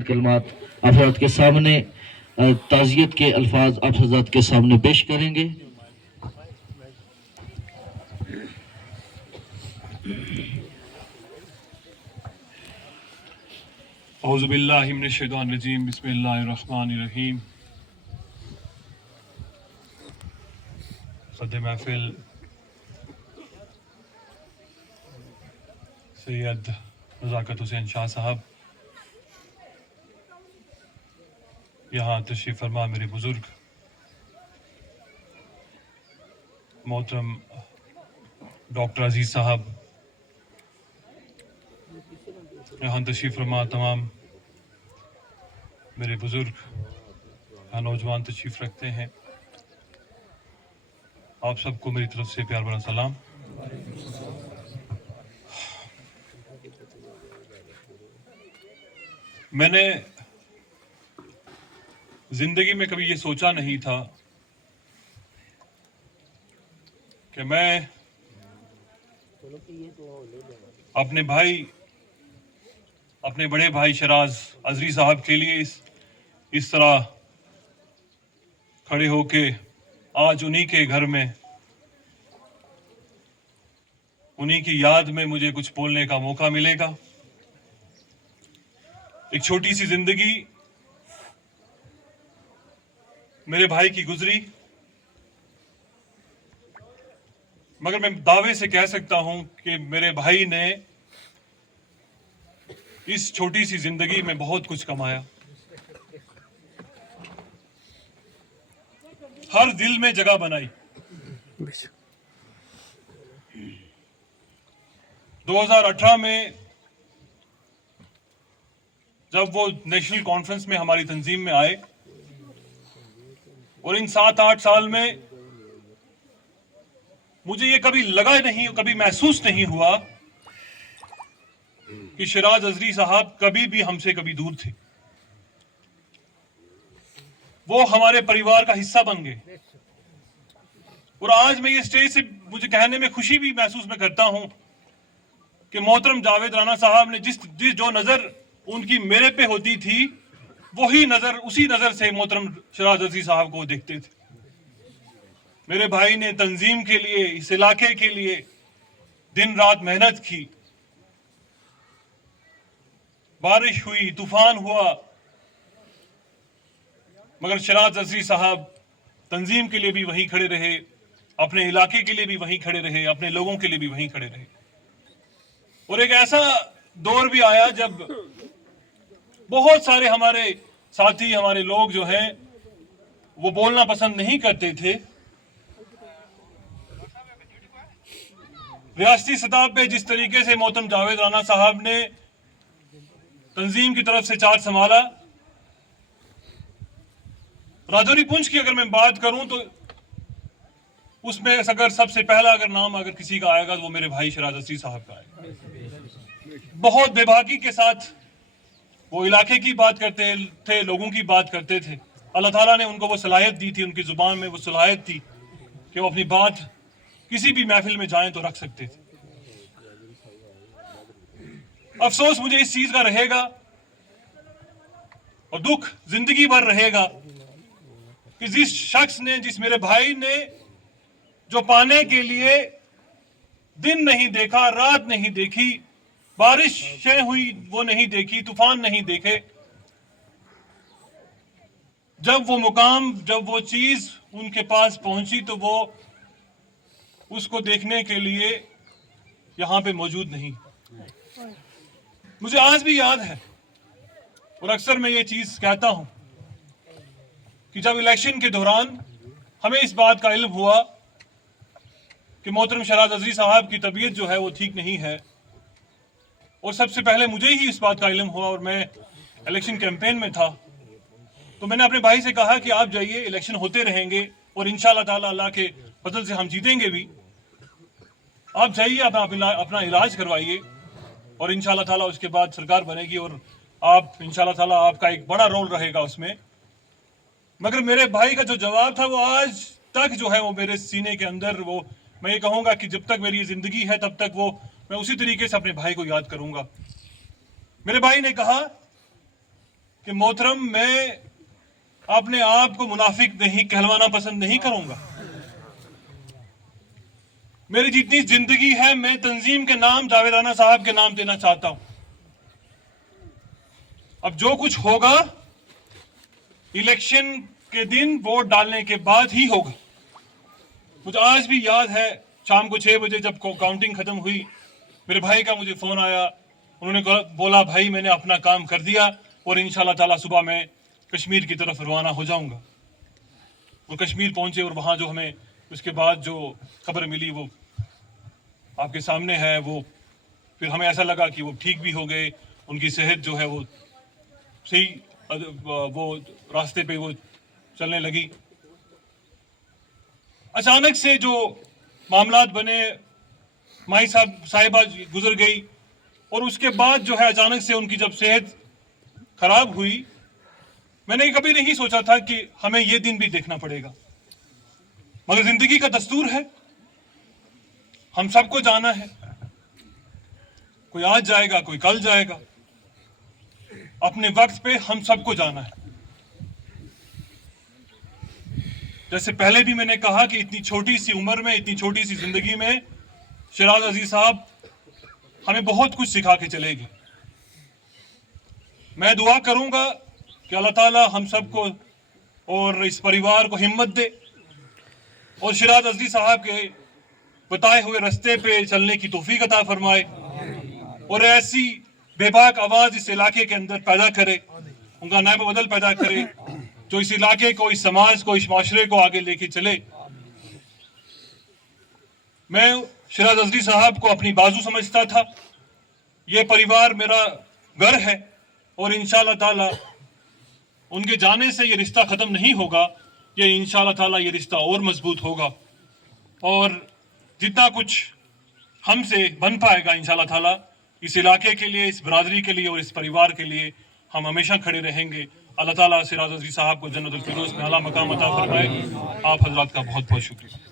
चंद कलमात आप हज़रात के सामने ताज़ियत के अल्फाज आप हज़रात के सामने पेश करेंगे। औज़ु बिल्लाहि मिनश शैतानिर रजीम, बिस्मिल्लाहिर रहमानिर रहीम। सदर महफिल सैयद नज़ाकत हुसैन शाह साहब, यहाँ तशरीफ़ फरमा मेरे बुज़ुर्ग मोहतरम डॉक्टर अजीज़ साहब, यहाँ तशरीफ़ फरमा तमाम मेरे बुज़ुर्ग, यहाँ नौजवान तशरीफ़ रखते हैं, आप सबको मेरी तरफ से प्यार भरा सलाम। मैंने ज़िंदगी में कभी ये सोचा नहीं था कि मैं अपने बड़े भाई शराज अज़री साहब के लिए इस तरह खड़े होके आज उन्हीं के घर में उन्हीं की याद में मुझे कुछ बोलने का मौका मिलेगा। एक छोटी सी जिंदगी मेरे भाई की गुजरी, मगर मैं दावे से कह सकता हूं कि मेरे भाई ने इस छोटी सी जिंदगी में बहुत कुछ कमाया, हर दिल में जगह बनाई। 2018 में जब वो नेशनल कॉन्फ्रेंस में हमारी तंजीम में आए और इन 7-8 साल में मुझे ये कभी लगा नहीं, कभी महसूस नहीं हुआ कि शराज अज़री साहब कभी भी हमसे कभी दूर थे। वो हमारे परिवार का हिस्सा बन गए और आज मैं ये स्टेज से मुझे कहने में खुशी भी महसूस मैं करता हूं कि मोहतरम जावेद राना साहब ने जिस जो नजर उनकी मेरे पे होती थी, वही नजर उसी नजर से मोहतरम शराज अज़री साहब को देखते थे। मेरे भाई ने तंजीम के लिए, इस इलाके के लिए दिन रात मेहनत की, बारिश हुई, तूफान हुआ, मगर शराज अज़री साहब तंजीम के लिए भी वहीं खड़े रहे, अपने इलाके के लिए भी वहीं खड़े रहे, अपने लोगों के लिए भी वहीं खड़े रहे। और एक ऐसा दौर भी आया जब बहुत सारे हमारे साथी, हमारे लोग जो हैं वो बोलना पसंद नहीं करते थे। रियासती सतह पे जिस तरीके से मोहतरम जावेद राना साहब ने तंजीम की तरफ से चार्ज संभाला, राजौरी पुंछ की अगर मैं बात करूं तो उसमें अगर सबसे पहला अगर नाम अगर किसी का आएगा तो वो मेरे भाई शराज अज़री साहब का आएगा। बहुत बेबाकी के साथ वो इलाके की बात करते थे, लोगों की बात करते थे। अल्लाह ताला ने उनको वो सलाहियत दी थी, उनकी जुबान में वो सलाहियत थी कि वो अपनी बात किसी भी महफिल में जाएं तो रख सकते थे। अफसोस मुझे इस चीज का रहेगा और दुख जिंदगी भर रहेगा कि जिस शख्स ने, जिस मेरे भाई ने जो पाने के लिए दिन नहीं देखा, रात नहीं देखी, बारिशें हुई वो नहीं देखी, तूफान नहीं देखे, जब वो मुकाम, जब वो चीज उनके पास पहुंची तो वो उसको देखने के लिए यहां पे मौजूद नहीं। मुझे आज भी याद है और अक्सर मैं ये चीज कहता हूं कि जब इलेक्शन के दौरान हमें इस बात का इल्म हुआ कि मोहतरम शराज अज़री साहब की तबीयत जो है वो ठीक नहीं है, और सबसे पहले मुझे ही इस बात का इल्म हुआ और मैं इलेक्शन कैंपेन में था, तो मैंने अपने भाई से कहा कि आप जाइए, इलेक्शन होते रहेंगे और इंशाअल्लाह ताला अल्लाह के फजल से हम जीतेंगे भी। आप जाइए, अपना इलाज करवाइए और इंशाअल्लाह ताला उसके बाद सरकार बनेगी और आप इंशाअल्लाह ताला आपका एक बड़ा रोल रहेगा उसमें। मगर मेरे भाई का जो जवाब था वो आज तक जो है वो मेरे सीने के अंदर, वो मैं ये कहूँगा कि जब तक मेरी ज़िंदगी है तब तक वो मैं उसी तरीके से अपने भाई को याद करूँगा। मेरे भाई ने कहा कि मोहतरम, मैं अपने आप को मुनाफिक नहीं कहलवाना पसंद नहीं करूंगा। मेरी जितनी जिंदगी है मैं तंजीम के नाम जावेदाना साहब के नाम देना चाहता हूं। अब जो कुछ होगा इलेक्शन के दिन वोट डालने के बाद ही होगा। मुझे आज भी याद है शाम को 6 बजे जब काउंटिंग खत्म हुई, मेरे भाई का मुझे फोन आया। उन्होंने बोला, भाई मैंने अपना काम कर दिया और इंशाल्लाह ताला सुबह मैं कश्मीर की तरफ रवाना हो जाऊंगा। वो कश्मीर पहुंचे और वहां जो हमें उसके बाद जो खबर मिली वो आपके सामने है। वो फिर हमें ऐसा लगा कि वो ठीक भी हो गए, उनकी सेहत जो है वो सही, वो रास्ते पे वो चलने लगी। अचानक से जो मामलात बने, माई साहिबा गुजर गई और उसके बाद जो है अचानक से उनकी जब सेहत खराब हुई, मैंने कभी नहीं सोचा था कि हमें ये दिन भी देखना पड़ेगा। मगर जिंदगी का दस्तूर है, हम सबको जाना है। कोई आज जाएगा, कोई कल जाएगा। अपने वक्त पे हम सबको जाना है। जैसे पहले भी मैंने कहा कि इतनी छोटी सी उम्र में, इतनी छोटी सी जिंदगी में शिराज अजीज साहब हमें बहुत कुछ सिखा के चलेगी। मैं दुआ करूंगा कि अल्लाह ताला हम सबको और इस परिवार को हिम्मत दे और शिराज अजीज साहब के बताए हुए रास्ते पे चलने की तौफीक अता फरमाए और ऐसी बेबाक आवाज इस इलाके के अंदर पैदा करे, उनका नायब बदल पैदा करे जो इस इलाके को, इस समाज को, इस माशरे को आगे लेके चले। मैं शिराज अजली साहब को अपनी बाजू समझता था। ये परिवार मेरा घर है और इंशाल्लाह ताला उनके जाने से ये रिश्ता खत्म नहीं होगा। ये इंशाल्लाह ताला ये रिश्ता और मजबूत होगा और जितना कुछ हमसे बन पाएगा इंशाल्लाह ताला इस इलाके के लिए, इस बरादरी के लिए और इस परिवार के लिए हम हमेशा खड़े रहेंगे। अल्लाह ताला सिराज अजली साहब को जन्नतुल फिरदौस में आला मकाम अता फरमाए। आप हजरात का बहुत बहुत शुक्रिया।